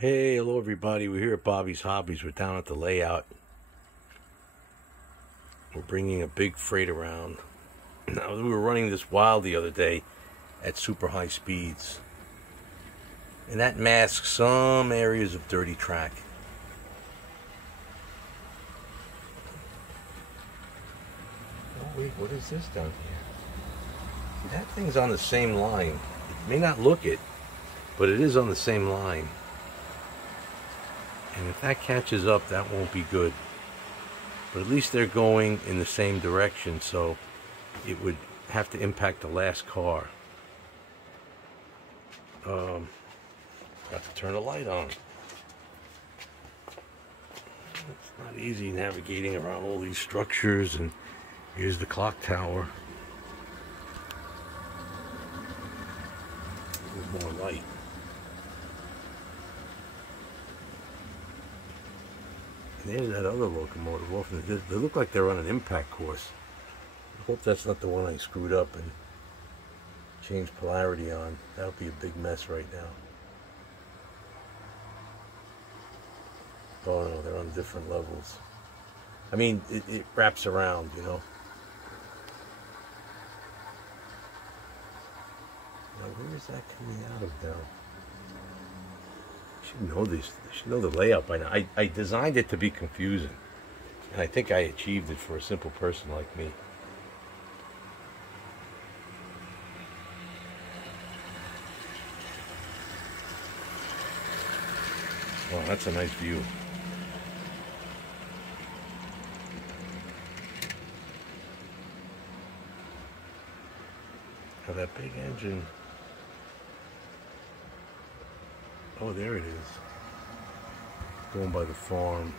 Hey, hello everybody. We're here at Bobby's Hobbies. We're down at the layout. We're bringing a big freight around. Now, we were running this wild the other day at super high speeds. And that masks some areas of dirty track. Oh wait, what is this down here? See, that thing's on the same line. It may not look it, but it is on the same line. And if that catches up, that won't be good. But at least they're going in the same direction, so it would have to impact the last car. Got to turn the light on. It's not easy navigating around all these structures, and here's the clock tower. There's more light. And there's that other locomotive off. They look like they're on an impact course. I hope that's not the one I screwed up and changed polarity on. That would be a big mess right now. Oh no, they're on different levels. I mean, it wraps around, you know. Now, where is that coming out of now? I should know this. I should know the layout by now. I designed it to be confusing, and I think I achieved it for a simple person like me. Wow, that's a nice view. Now that big engine. Oh, there it is. Going by the farm.